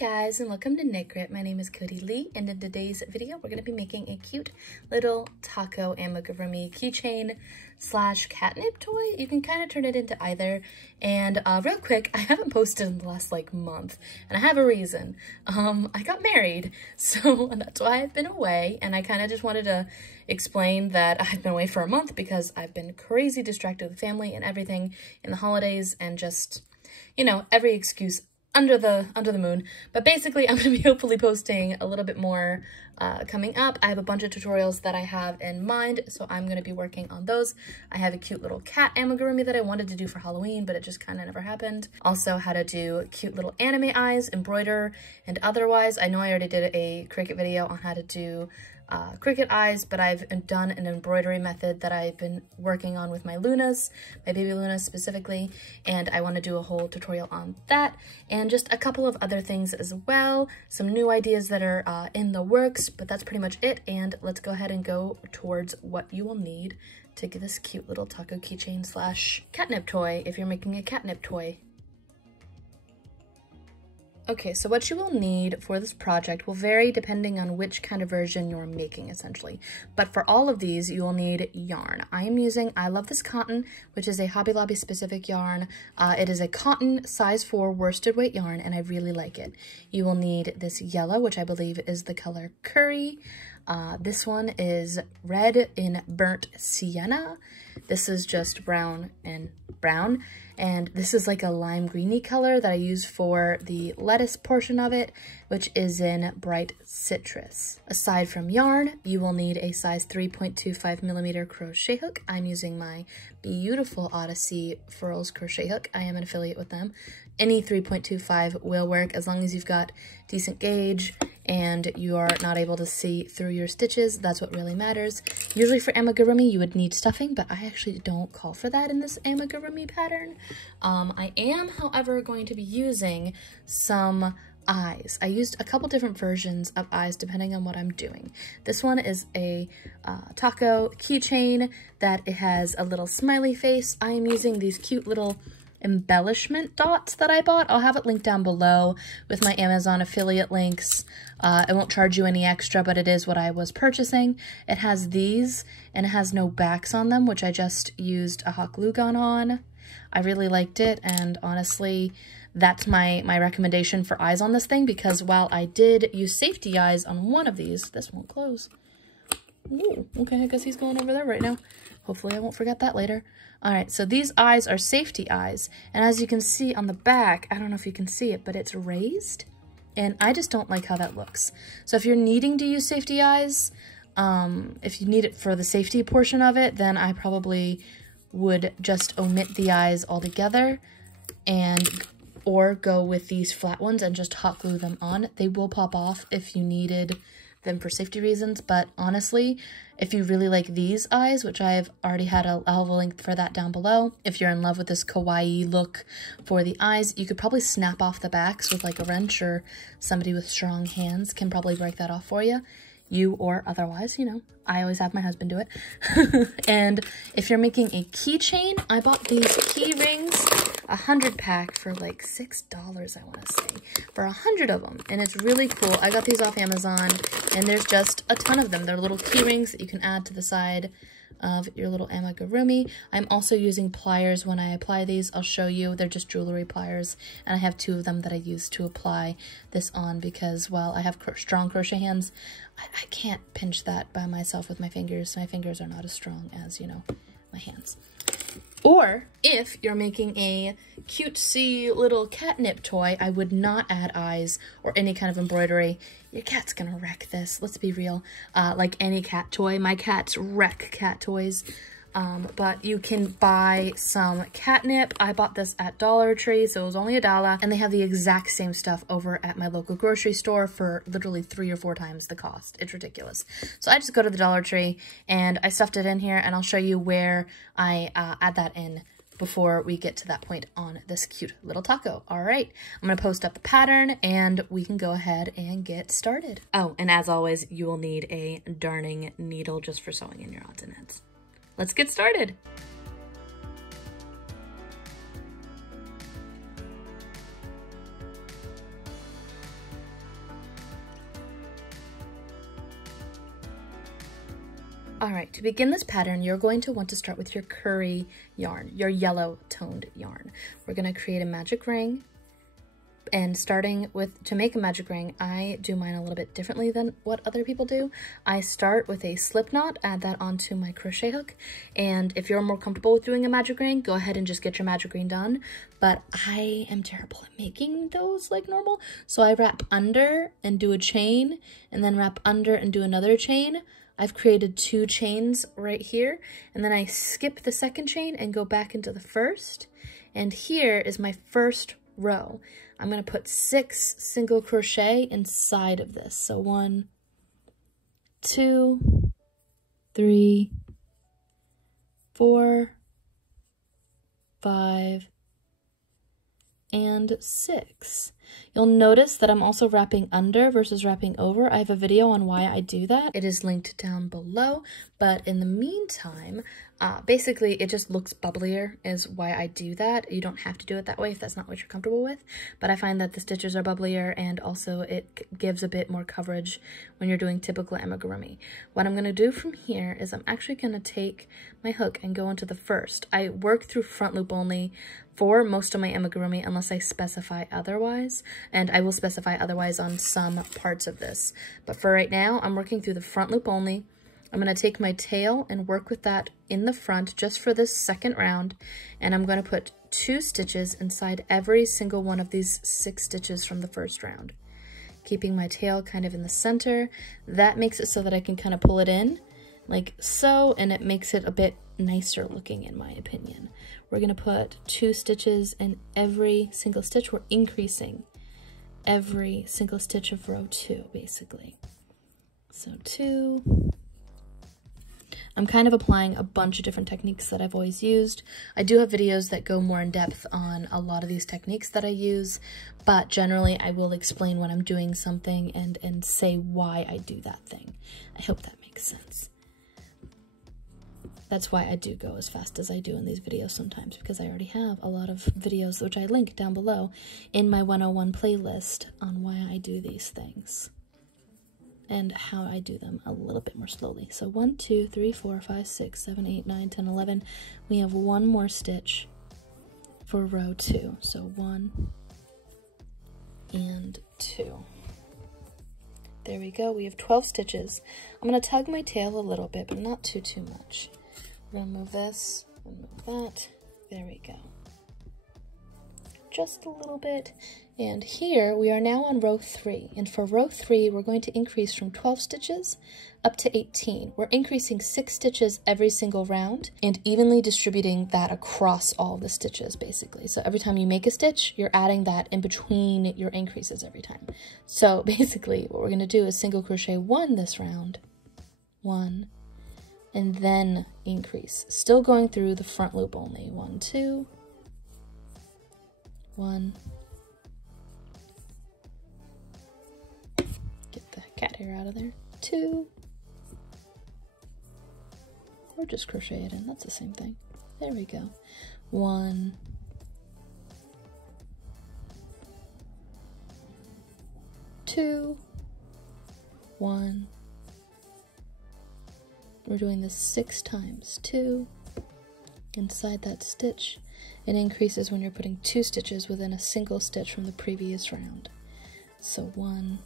guys, and welcome to Knit Grit. My name is Cody Lee, and in today's video we're going to be making a cute little taco amigurumi keychain slash catnip toy. You can kind of turn it into either. And real quick, I haven't posted in the last month, and I have a reason. I got married, so that's why I've been away, and I kind of just wanted to explain that I've been away for a month because I've been crazy distracted with family and everything in the holidays, and just, you know, every excuse under the moon. But basically I'm going to be hopefully posting a little bit more coming up. I have a bunch of tutorials that I have in mind, so I'm going to be working on those. I have a cute little cat amigurumi that I wanted to do for Halloween, but it just kind of never happened. Also how to do cute little anime eyes, embroider, and otherwise. I know I already did a Cricut video on how to do Cricut eyes, but I've done an embroidery method that I've been working on with my Lunas, my baby Lunas specifically, and I want to do a whole tutorial on that, and just a couple of other things as well, some new ideas that are in the works, but that's pretty much it. And let's go ahead and go towards what you will need to get this cute little taco keychain slash catnip toy if you're making a catnip toy. Okay, so what you will need for this project will vary depending on which kind of version you're making, essentially. But for all of these, you will need yarn. I am using I Love This Cotton, which is a Hobby Lobby specific yarn. It is a cotton size 4 worsted weight yarn, and I really like it. You will need this yellow, which I believe is the color Curry. This one is red in Burnt Sienna. This is just brown and brown. And this is like a lime greeny color that I use for the lettuce portion of it, which is in Bright Citrus. Aside from yarn, you will need a size 3.25 millimeter crochet hook. I'm using my beautiful Odyssey Furls crochet hook. I am an affiliate with them. Any 3.25 will work as long as you've got decent gauge and you are not able to see through your stitches. That's what really matters. Usually for amigurumi, you would need stuffing, but I actually don't call for that in this amigurumi pattern. I am, however, going to be using some eyes. I used a couple different versions of eyes depending on what I'm doing. This one is a taco keychain that it has a little smiley face. I am using these cute little embellishment dots that I bought. I'll have it linked down below with my Amazon affiliate links. It won't charge you any extra, but it is what I was purchasing. It has these, and it has no backs on them, which I just used a hot glue gun on. I really liked it, and honestly, that's my recommendation for eyes on this thing, because while I did use safety eyes on one of these, this won't close. Ooh, okay, I guess he's going over there right now. Hopefully I won't forget that later. All right, so these eyes are safety eyes, and as you can see on the back, I don't know if you can see it, but it's raised, and I just don't like how that looks. So if you're needing to use safety eyes, if you need it for the safety portion of it, then I probably would just omit the eyes altogether, or go with these flat ones and just hot glue them on. They will pop off if you needed them for safety reasons, but honestly, if you really like these eyes, which I'll have a link for that down below. If you're in love with this kawaii look for the eyes, you could probably snap off the backs with like a wrench, or somebody with strong hands can probably break that off for you. You or otherwise, you know, I always have my husband do it. And if you're making a keychain, I bought these key rings, 100 pack for like $6, I want to say, for 100 of them. And it's really cool. I got these off Amazon, and there's just a ton of them. They're little key rings that you can add to the side of your little amigurumi. I'm also using pliers when I apply these. I'll show you. They're just jewelry pliers, and I have 2 of them that I use to apply this on, because while I have strong crochet hands, I can't pinch that by myself with my fingers. My fingers are not as strong as, you know, my hands. Or if you're making a cutesy little catnip toy, I would not add eyes or any kind of embroidery. Your cat's gonna wreck this, let's be real. Like any cat toy, my cats wreck cat toys. But you can buy some catnip. I bought this at Dollar Tree, so it was only $1, and they have the exact same stuff over at my local grocery store for literally 3 or 4 times the cost. It's ridiculous. So I just go to the Dollar Tree and I stuffed it in here, and I'll show you where I add that in before we get to that point on this cute little taco. All right, I'm gonna post up the pattern and we can go ahead and get started. Oh, and as always, you will need a darning needle just for sewing in your odds and ends. Let's get started. All right, to begin this pattern, you're going to want to start with your curry yarn, your yellow toned yarn. We're going to create a magic ring. And starting with, to make a magic ring, I do mine a little bit differently than what other people do. I start with a slip knot, add that onto my crochet hook. And if you're more comfortable with doing a magic ring, go ahead and just get your magic ring done. But I am terrible at making those like normal. So I wrap under and do a chain, and then wrap under and do another chain. I've created 2 chains right here, and then I skip the second chain and go back into the first. And here is my first row. I'm going to put 6 single crochet inside of this. So 1, 2, 3, 4, 5, and 6. You'll notice that I'm also wrapping under versus wrapping over. I have a video on why I do that. It is linked down below, but in the meantime, basically it just looks bubblier is why I do that. You don't have to do it that way if that's not what you're comfortable with, but I find that the stitches are bubblier and also it gives a bit more coverage when you're doing typical amigurumi. What I'm going to do from here is I'm actually going to take my hook and go into the first. I work through front loop only for most of my amigurumi unless I specify otherwise, and I will specify otherwise on some parts of this. But for right now, I'm working through the front loop only. I'm going to take my tail and work with that in the front just for this second round, and I'm going to put 2 stitches inside every single one of these 6 stitches from the first round, keeping my tail kind of in the center. That makes it so that I can kind of pull it in like so, and it makes it a bit nicer looking in my opinion. We're going to put 2 stitches in every single stitch. We're increasing every single stitch of row 2 basically. So 2. I'm kind of applying a bunch of different techniques that I've always used. I do have videos that go more in depth on a lot of these techniques that I use, but generally I will explain when I'm doing something and say why I do that thing. I hope that makes sense. That's why I do go as fast as I do in these videos sometimes, because I already have a lot of videos which I link down below in my 101 playlist on why I do these things and how I do them a little bit more slowly. So 1, 2, 3, 4, 5, 6, 7, 8, 9, 10, 11. We have 1 more stitch for row 2. So 1 and 2. There we go. We have 12 stitches. I'm going to tug my tail a little bit, but not too much. We're going to move this and move that. There we go. Just a little bit. And here we are now on row 3. And for row 3, we're going to increase from 12 stitches up to 18. We're increasing 6 stitches every single round and evenly distributing that across all the stitches basically. So every time you make a stitch, you're adding that in between your increases every time. So basically what we're going to do is single crochet 1 this round. 1. And then increase. Still going through the front loop only. 1, 2. 1. Get the cat hair out of there. 2. Or just crochet it in. That's the same thing. There we go. 1. 2. 1. We're doing this 6 times. 2. Inside that stitch. It increases when you're putting 2 stitches within a single stitch from the previous round. So 1.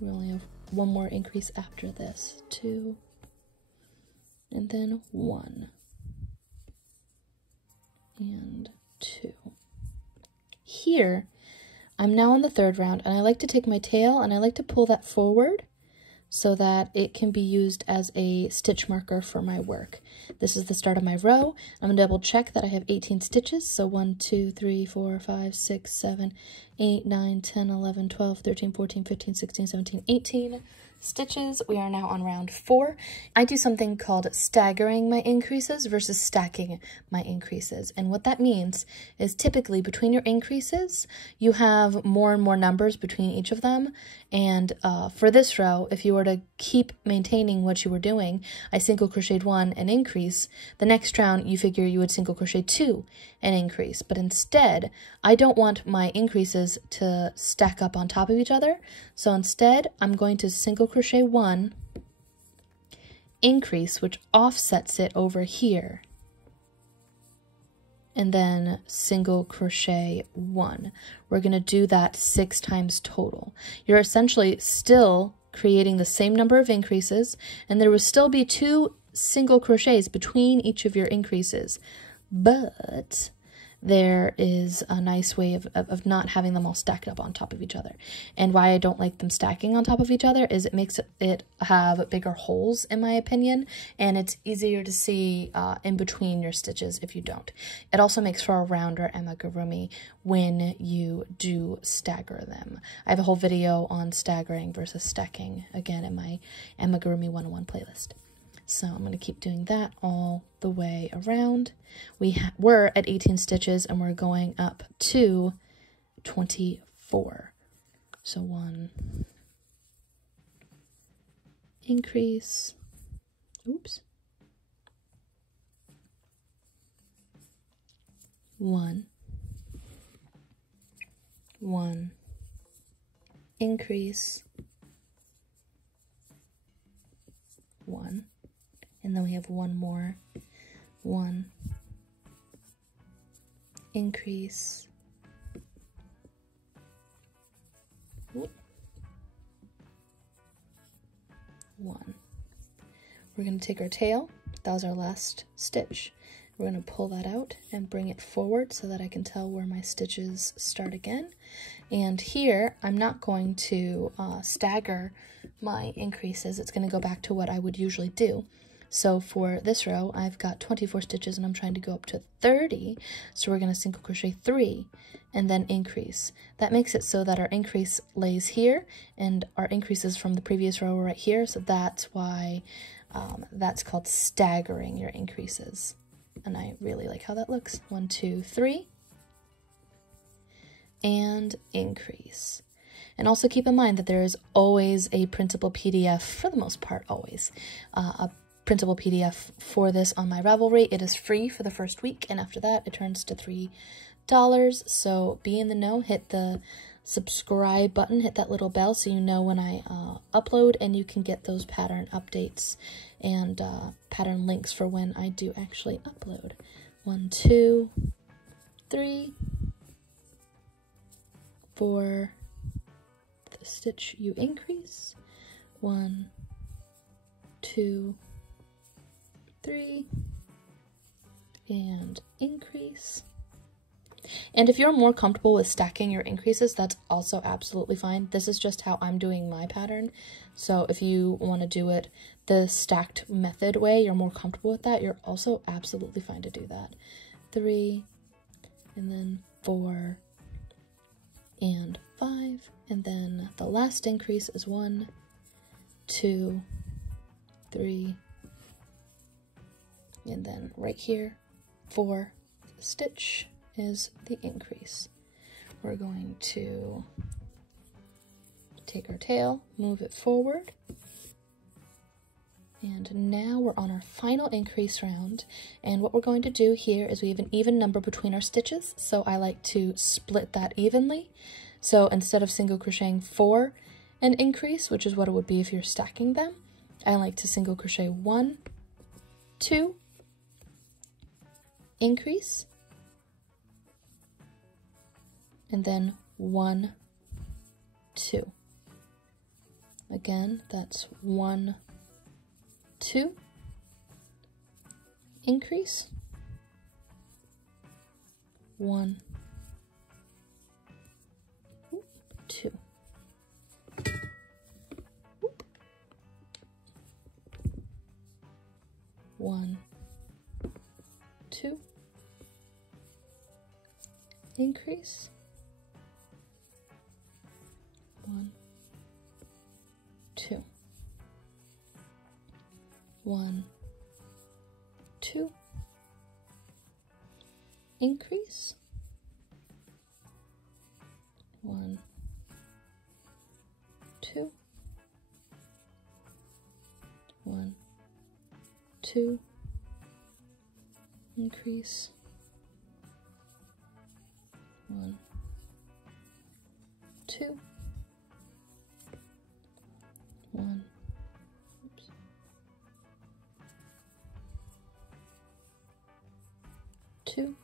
We only have 1 more increase after this. 2. And then 1. And 2. Here, I'm now on the 3rd round, and I like to take my tail and I like to pull that forward so that it can be used as a stitch marker for my work. This is the start of my row. I'm going to double check that I have 18 stitches. So 1, 2, 3, 4, 5, 6, 7, 8, 9, 10, 11, 12, 13, 14, 15, 16, 17, 18 stitches. We are now on round 4. I do something called staggering my increases versus stacking my increases. And what that means is typically between your increases, you have more and more numbers between each of them. And for this row, if you were to keep maintaining what you were doing, I single crocheted 1 and increase. The next round, you figure you would single crochet 2 and increase. But instead, I don't want my increases to stack up on top of each other. So instead, I'm going to single crochet 1, increase, which offsets it over here, and then single crochet 1. We're going to do that 6 times total. You're essentially still creating the same number of increases, and there will still be 2 single crochets between each of your increases, but there is a nice way of not having them all stacked up on top of each other. And why I don't like them stacking on top of each other is it makes it have bigger holes, in my opinion, and it's easier to see in between your stitches if you don't. It also makes for a rounder amigurumi when you do stagger them. I have a whole video on staggering versus stacking, again, in my Amigurumi 101 playlist. So I'm going to keep doing that all the way around. We're at 18 stitches and we're going up to 24. So 1 increase, oops, 1 increase, 1. And then we have 1 more, 1 increase, 1. We're going to take our tail. That was our last stitch. We're going to pull that out and bring it forward so that I can tell where my stitches start again. And here, I'm not going to stagger my increases. It's going to go back to what I would usually do. So for this row, I've got 24 stitches and I'm trying to go up to 30. So we're going to single crochet 3 and then increase. That makes it so that our increase lays here and our increases from the previous row are right here. So that's why that's called staggering your increases. And I really like how that looks. 1, 2, 3, and increase. And also keep in mind that there is always a printable PDF, for the most part, always, a printable PDF for this on my Ravelry. It is free for the first week, and after that, it turns to $3. So be in the know, hit the subscribe button, hit that little bell so you know when I upload, and you can get those pattern updates and pattern links for when I do actually upload. 1, 2, 3, 4, the stitch you increase, 1, 2, 3, and increase. And if you're more comfortable with stacking your increases, that's also absolutely fine. This is just how I'm doing my pattern. So if you want to do it the stacked method way, you're more comfortable with that, you're also absolutely fine to do that. 3, and then 4, and 5, and then the last increase is 1, 2, 3, and then right here, 4, stitch is the increase. We're going to take our tail, move it forward, and now we're on our final increase round. And what we're going to do here is we have an even number between our stitches, so I like to split that evenly. So instead of single crocheting 4 and increase, which is what it would be if you're stacking them, I like to single crochet 1, 2, increase, and then 1, 2. Again, that's 1, 2, increase, 1, 2. 1, 2, increase, 1, 2, 1, 2, increase, 1, 2, 1, 2, increase, 1, 2, 1, 2,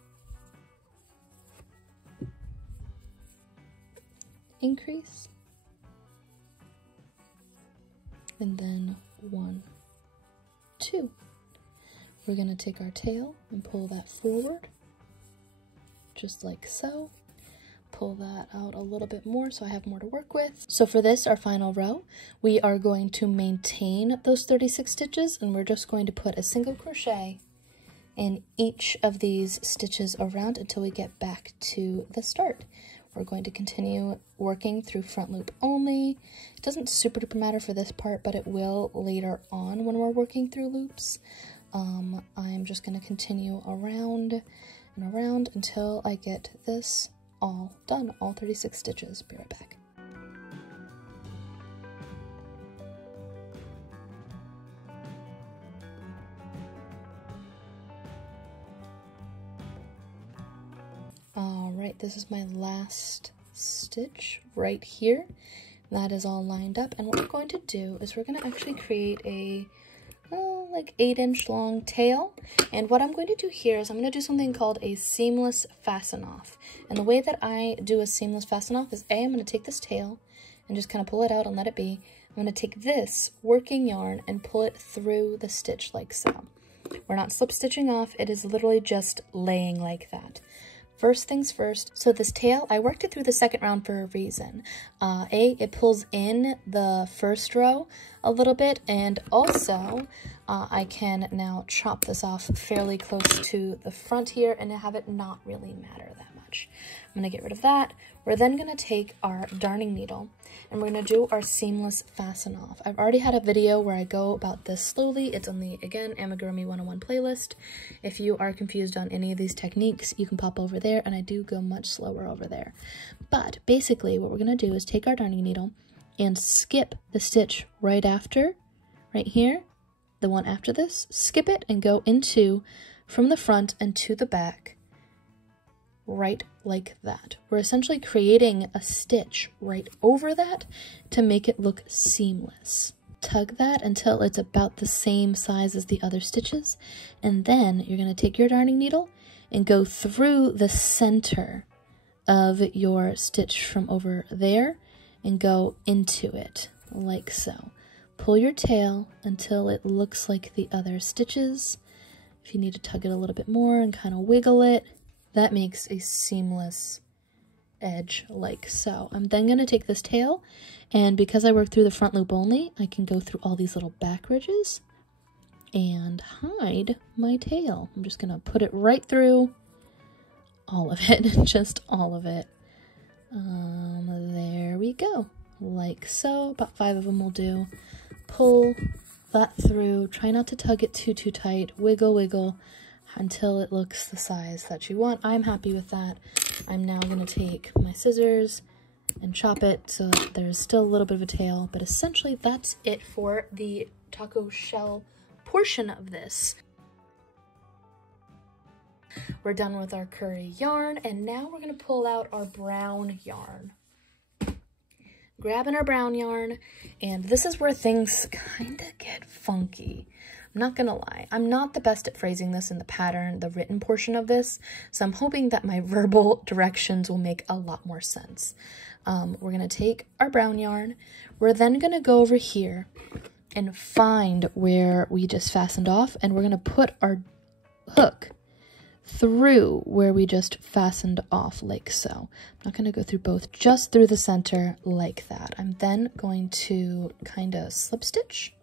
increase, and then 1, 2. We're going to take our tail and pull that forward, just like so. Pull that out a little bit more so I have more to work with. So for this, our final row, we are going to maintain those 36 stitches, and we're just going to put a single crochet in each of these stitches around until we get back to the start. We're going to continue working through front loop only. It doesn't super duper matter for this part, but it will later on when we're working through loops. I'm just going to continue around and around until I get this all done, all 36 stitches. Be right back. All right, this is my last stitch right here. That is all lined up, and what we're going to do is we're going to actually create a like 8-inch long tail. And what I'm going to do here is I'm going to do something called a seamless fasten off. And the way that I do a seamless fasten off is I'm going to take this tail and just kind of pull it out and let it be. I'm going to take this working yarn and pull it through the stitch like so. We're not slip stitching off, it is literally just laying like that. First things first, so this tail, I worked it through the second round for a reason. It pulls in the first row a little bit, and also I can now chop this off fairly close to the front here and have it not really matter that much. I'm going to get rid of that. We're then going to take our darning needle and we're going to do our seamless fasten off. I've already had a video where I go about this slowly. It's on the, again, Amigurumi 101 playlist. If you are confused on any of these techniques, you can pop over there, and I do go much slower over there. But basically what we're going to do is take our darning needle and skip the stitch right after, right here, the one after this, skip it and go into from the front and to the back, right like that. We're essentially creating a stitch right over that to make it look seamless. Tug that until it's about the same size as the other stitches, and then you're going to take your darning needle and go through the center of your stitch from over there and go into it like so. Pull your tail until it looks like the other stitches. If you need to tug it a little bit more and kind of wiggle it, that makes a seamless edge like so. I'm then going to take this tail, and because I work through the front loop only, I can go through all these little back ridges and hide my tail. I'm just going to put it right through all of it, just all of it. There we go, like so. About 5 of them will do. Pull that through. Try not to tug it too tight. Wiggle, wiggle until it looks the size that you want. I'm happy with that. I'm now going to take my scissors and chop it so that there's still a little bit of a tail, but essentially that's it for the taco shell portion of this. We're done with our curry yarn, and now we're going to pull out our brown yarn. Grabbing our brown yarn, and this is where things kind of get funky. I'm not gonna lie, I'm not the best at phrasing this in the pattern, the written portion of this, so I'm hoping that my verbal directions will make a lot more sense. We're gonna take our brown yarn, we're then gonna go over here and find where we just fastened off, and we're gonna put our hook through where we just fastened off like so. I'm not going to go through both, just through the center like that. I'm then going to kind of slip stitch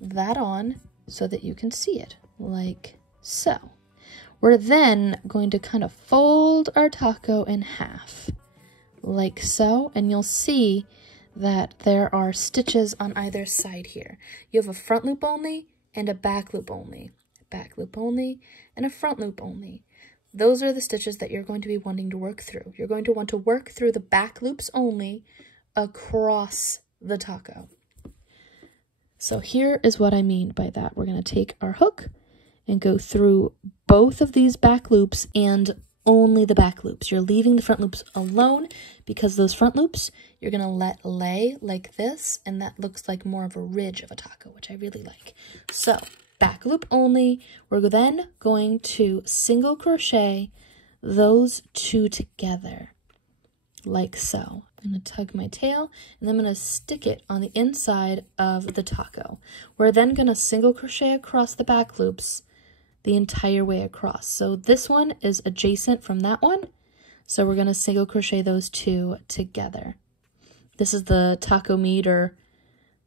that on so that you can see it like so. We're then going to kind of fold our taco in half like so, and you'll see that there are stitches on either side here. You have a front loop only and a back loop only. Back loop only and a front loop only. Those are the stitches that you're going to be wanting to work through. You're going to want to work through the back loops only across the taco. So here is what I mean by that. We're going to take our hook and go through both of these back loops and only the back loops. You're leaving the front loops alone because those front loops you're going to let lay like this, and that looks like more of a ridge of a taco, which I really like. So back loop only. We're then going to single crochet those two together, like so. I'm going to tug my tail, and then I'm going to stick it on the inside of the taco. We're then going to single crochet across the back loops the entire way across. So this one is adjacent from that one, so we're going to single crochet those two together. This is the taco meat or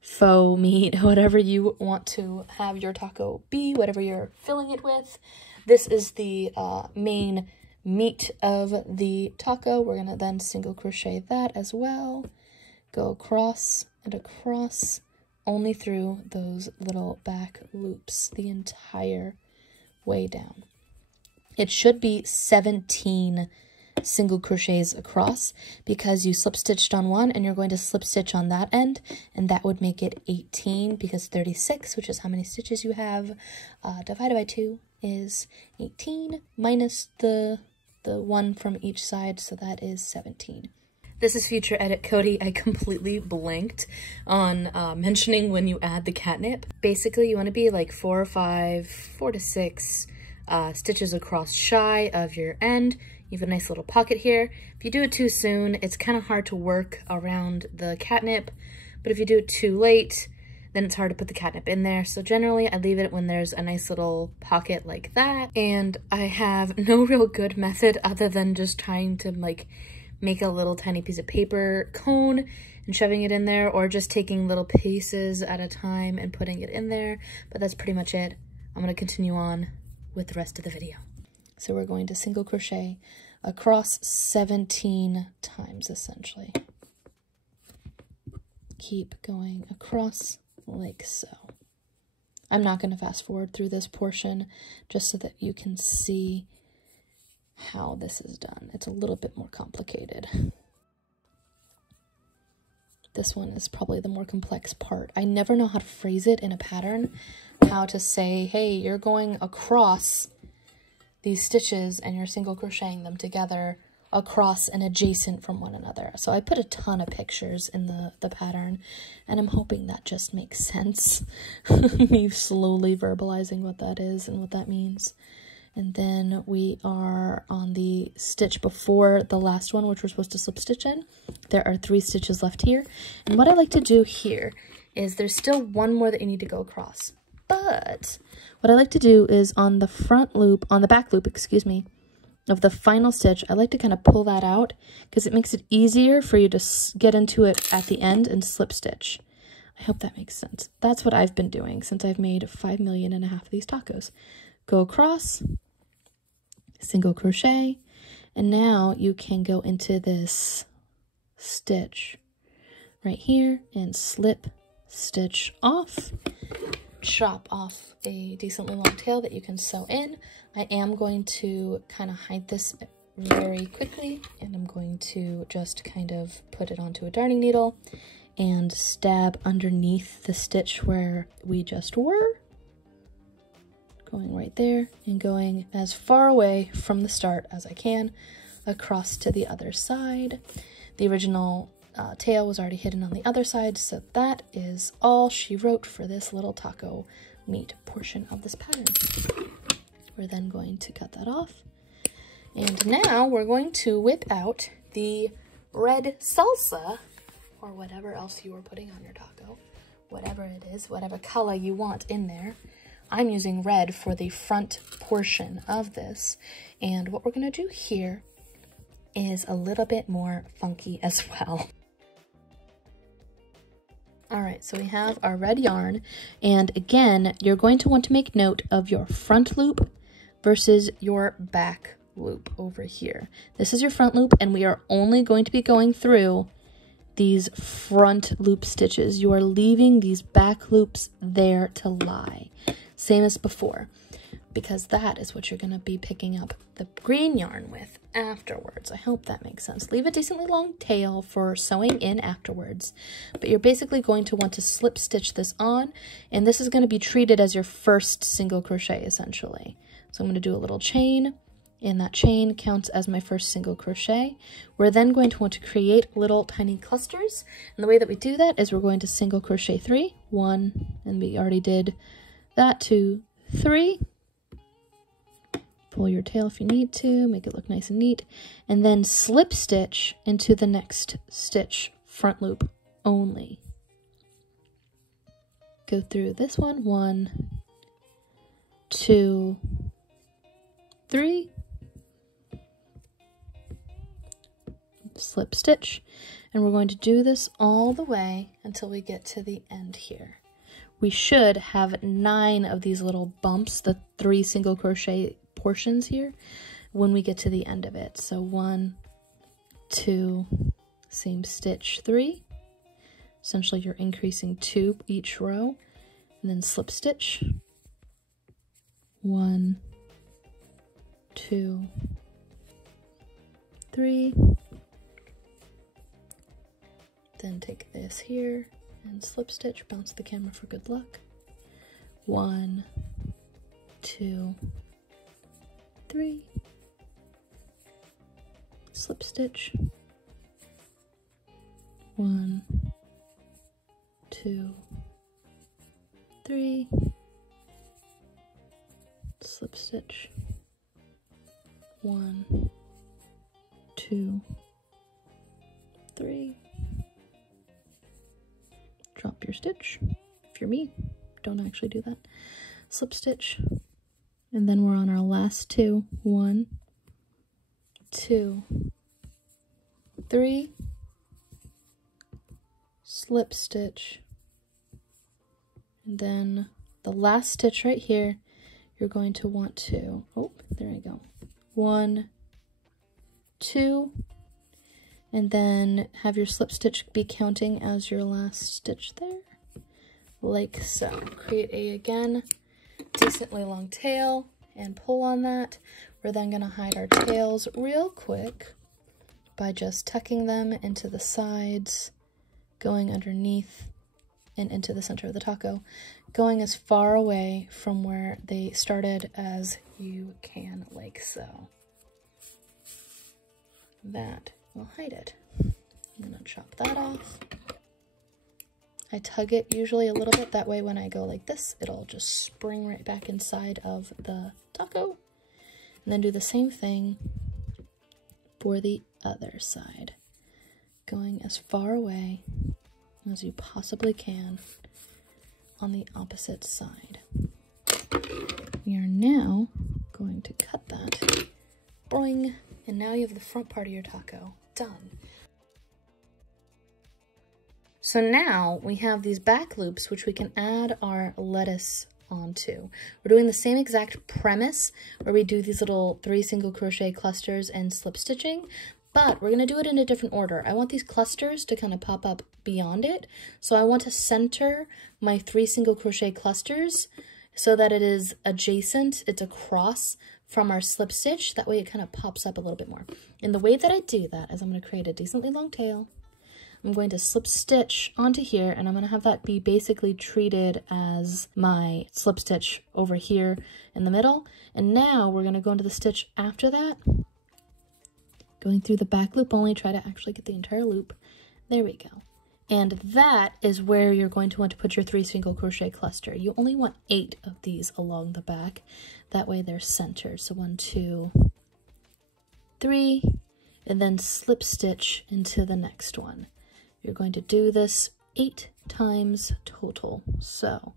faux meat, whatever you want to have your taco be, whatever you're filling it with. This is the main meat of the taco. We're going to then single crochet that as well. Go across and across, only through those little back loops the entire way down. It should be 17 single crochets across because you slip stitched on one and you're going to slip stitch on that end, and that would make it 18 because 36, which is how many stitches you have, divided by 2 is 18 minus the one from each side, so that is 17. This is Future Edit Cody. I completely blanked on mentioning when you add the catnip. Basically, you want to be like 4 to 6 stitches across shy of your end. You have a nice little pocket here. If you do it too soon, it's kind of hard to work around the catnip, but if you do it too late, then it's hard to put the catnip in there. So generally I leave it when there's a nice little pocket like that. And I have no real good method other than just trying to like make a little tiny piece of paper cone and shoving it in there, or just taking little pieces at a time and putting it in there. But that's pretty much it. I'm going to continue on with the rest of the video. So we're going to single crochet across 17 times essentially. Keep going across like so. I'm not going to fast forward through this portion just so that you can see how this is done. It's a little bit more complicated. This one is probably the more complex part. I never know how to phrase it in a pattern, how to say, hey, you're going across these stitches and you're single crocheting them together across and adjacent from one another. So I put a ton of pictures in the pattern, and I'm hoping that just makes sense. Me slowly verbalizing what that is and what that means. And then we are on the stitch before the last one, which we're supposed to slip stitch in. There are 3 stitches left here. And what I like to do here is there's still one more that you need to go across. But what I like to do is on the front loop, on the back loop, excuse me, of the final stitch, I like to kind of pull that out because it makes it easier for you to get into it at the end and slip stitch. I hope that makes sense. That's what I've been doing since I've made 5.5 million of these tacos. Go across, single crochet, and now you can go into this stitch right here and slip stitch off. Chop off a decently long tail that you can sew in. I am going to kind of hide this very quickly, and I'm going to just kind of put it onto a darning needle and stab underneath the stitch where we just were. Going right there and going as far away from the start as I can across to the other side. The original tail was already hidden on the other side, so that is all she wrote for this little taco meat portion of this pattern. We're then going to cut that off, and now we're going to whip out the red salsa, or whatever else you are putting on your taco, whatever it is, whatever color you want in there. I'm using red for the front portion of this, and what we're going to do here is a little bit more funky as well. All right, so we have our red yarn, and again, you're going to want to make note of your front loop versus your back loop over here. This is your front loop, and we are only going to be going through these front loop stitches. You are leaving these back loops there to lie, same as before, because that is what you're going to be picking up the green yarn with afterwards. I hope that makes sense. Leave a decently long tail for sewing in afterwards, but you're basically going to want to slip stitch this on, and this is going to be treated as your first single crochet essentially. So I'm going to do a little chain, and that chain counts as my first single crochet. We're then going to want to create little tiny clusters, and the way that we do that is we're going to single crochet 3, 1, and we already did that to 3. Pull your tail if you need to, make it look nice and neat, and then slip stitch into the next stitch, front loop only. Go through this one, 1, 2, 3, slip stitch, and we're going to do this all the way until we get to the end here. We should have 9 of these little bumps, the 3 single crochet portions here, when we get to the end of it. So 1, 2, seam stitch 3. Essentially you're increasing 2 each row, and then slip stitch. 1, 2, 3. Then take this here and slip stitch, bounce the camera for good luck. 1, 2, 3, slip stitch. 1, 2, 3, slip stitch. 1, 2, 3. Drop your stitch. If you're me, don't actually do that. Slip stitch. And then we're on our last 2. 1, 2, 3. Slip stitch. And then the last stitch right here, you're going to want to, oh, there we go. 1, 2, and then have your slip stitch be counting as your last stitch there, like so. Create again, decently long tail, and pull on that. We're then gonna hide our tails real quick by just tucking them into the sides, going underneath and into the center of the taco, going as far away from where they started as you can, like so. That will hide it. I'm gonna chop that off. I tug it usually a little bit, that way when I go like this, it'll just spring right back inside of the taco. And then do the same thing for the other side, going as far away as you possibly can on the opposite side. We are now going to cut that. Boing! And now you have the front part of your taco done. So now we have these back loops which we can add our lettuce onto. We're doing the same exact premise where we do these little 3 single crochet clusters and slip stitching, but we're going to do it in a different order. I want these clusters to kind of pop up beyond it. So I want to center my 3 single crochet clusters so that it is adjacent, it's across from our slip stitch. That way it kind of pops up a little bit more. And the way that I do that is I'm going to create a decently long tail. I'm going to slip stitch onto here, and I'm going to have that be basically treated as my slip stitch over here in the middle. And now we're going to go into the stitch after that, going through the back loop only, try to actually get the entire loop. There we go. And that is where you're going to want to put your 3 single crochet cluster. You only want 8 of these along the back. That way they're centered. So 1, 2, 3, and then slip stitch into the next one. You're going to do this 8 times total. So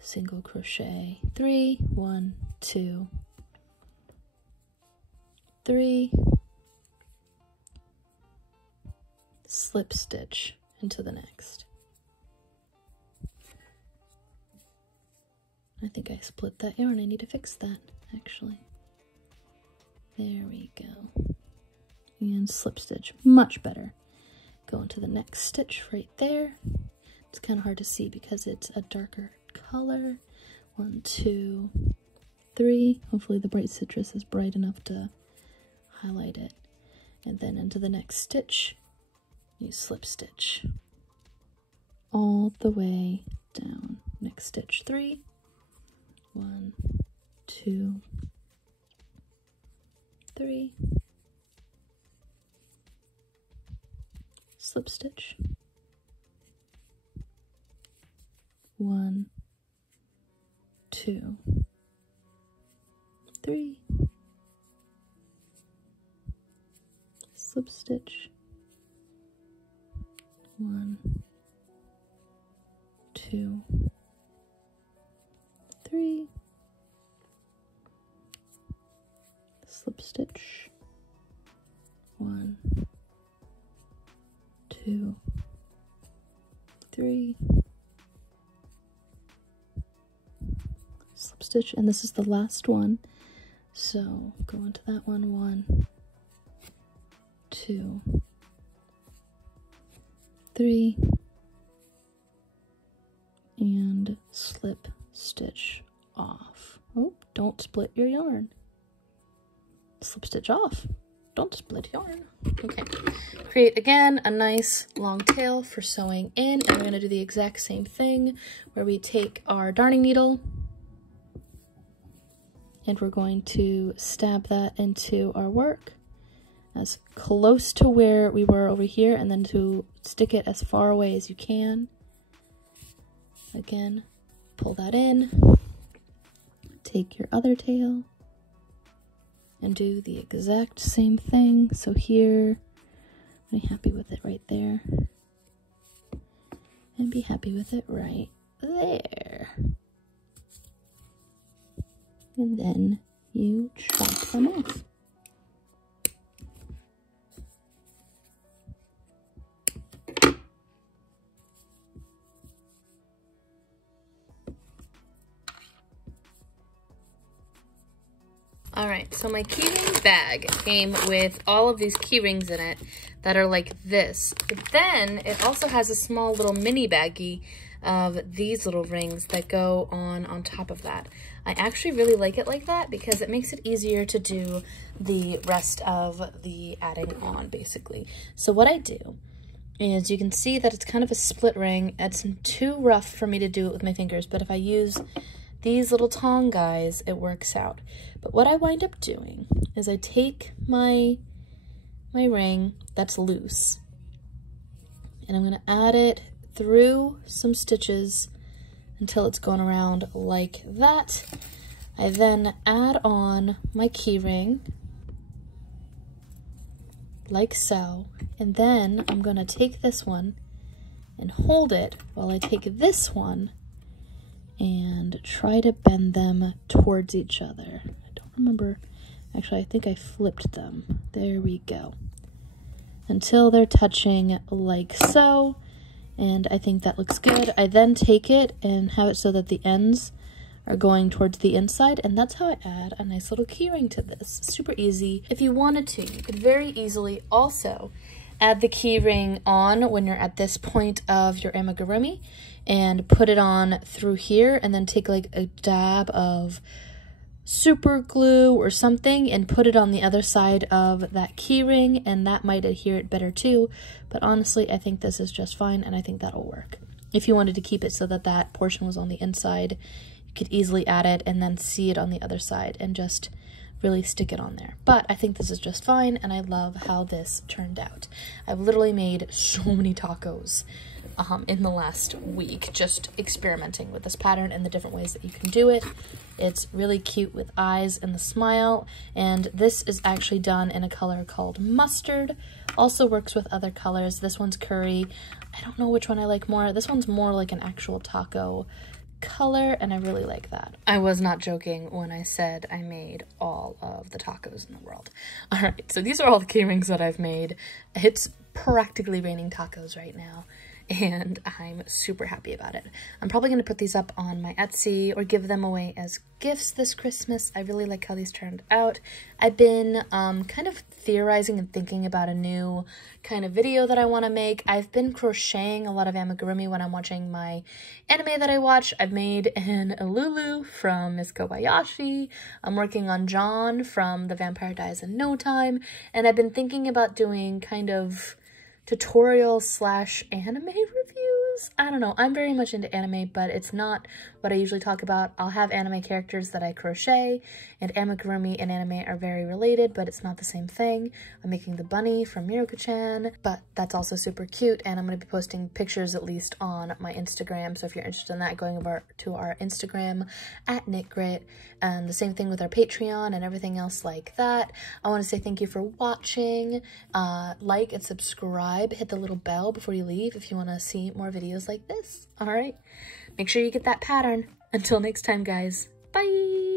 single crochet 3, 1, 2, 3, slip stitch into the next. I think I split that yarn. I need to fix that, actually. There we go. And slip stitch, much better. Go into the next stitch right there. It's kind of hard to see because it's a darker color. 1, 2, 3. Hopefully the bright citrus is bright enough to highlight it. And then into the next stitch, you slip stitch all the way down. Next stitch 3, 1, 2, 3, slip stitch, 1, 2, 3, slip stitch, 1, 2, 3, slip stitch, 1, 2, 3, slip stitch, and this is the last one, so go into that one, 1, 2, 3, and slip stitch off. Oh, don't split your yarn. Slip stitch off. Don't split yarn. Okay. Create again a nice long tail for sewing in, and we're going to do the exact same thing where we take our darning needle and we're going to stab that into our work as close to where we were over here, and then to stick it as far away as you can. Again, pull that in, take your other tail, and do the exact same thing. So here, I'm happy with it right there, and be happy with it right there. And then you chop them off. Alright, so my keyring bag came with all of these key rings in it that are like this. But then it also has a small little mini baggie of these little rings that go on top of that. I actually really like it like that because it makes it easier to do the rest of the adding on, basically. So what I do is, you can see that it's kind of a split ring. It's too rough for me to do it with my fingers, but if I use these little tong guys, it works out. But what I wind up doing is I take my ring that's loose, and I'm going to add it through some stitches until it's going around like that. I then add on my key ring like so, and then I'm going to take this one and hold it while I take this one and try to bend them towards each other. I don't remember, actually I think I flipped them. There we go. Until they're touching like so, and I think that looks good. I then take it and have it so that the ends are going towards the inside, and that's how I add a nice little keyring to this. Super easy. If you wanted to, you could very easily also add the keyring on when you're at this point of your amigurumi and put it on through here, and then take like a dab of super glue or something and put it on the other side of that keyring, and that might adhere it better too. But honestly, I think this is just fine, and I think that'll work. If you wanted to keep it so that that portion was on the inside, you could easily add it and then see it on the other side and just really stick it on there. But I think this is just fine, and I love how this turned out. I've literally made so many tacos in the last week, just experimenting with this pattern and the different ways that you can do it. It's really cute with eyes and the smile, and this is actually done in a color called mustard. Also works with other colors. This one's curry. I don't know which one I like more. This one's more like an actual taco color, and I really like that. I was not joking when I said I made all of the tacos in the world. All right, so these are all the key rings that I've made. It's practically raining tacos right now, and I'm super happy about it. I'm probably going to put these up on my Etsy or give them away as gifts this Christmas. I really like how these turned out. I've been kind of theorizing and thinking about a new kind of video that I want to make. I've been crocheting a lot of amigurumi when I'm watching my anime that I watch. I've made an Lulu from Miss Kobayashi. I'm working on John from The Vampire Dies in No Time, and I've been thinking about doing kind of tutorial slash anime reviews. sometimes, I don't know, I'm very much into anime, but it's not what I usually talk about. I'll have anime characters that I crochet, and amigurumi and anime are very related, but it's not the same thing. I'm making the bunny from Miruko-chan, but that's also super cute, and I'm going to be posting pictures at least on my Instagram, so if you're interested in that, going over to our Instagram at KnitGrit, and the same thing with our Patreon and everything else like that. I want to say thank you for watching. Like and subscribe, hit the little bell before you leave if you want to see more videos like this. All right, make sure you get that pattern. Until next time, guys. Bye.